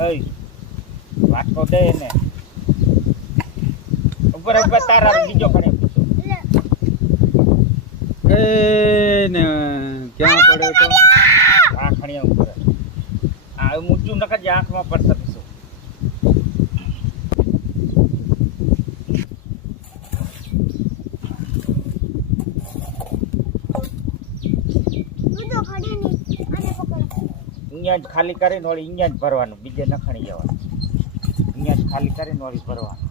ઓય વાટકો દે ને ઉપર ઉપર તારા બીજો ખડે એ ને ક્યાં પડ્યો તો આ ખણિયા ઉપર આ ઊંચું નકર આંખમાં પડશે પીછું અહીંયા જ ખાલી કરીને વળી અહીંયા જ ભરવાનું બીજે નખણી જવાનું અહીંયા જ ખાલી કરીને વળી ભરવાનું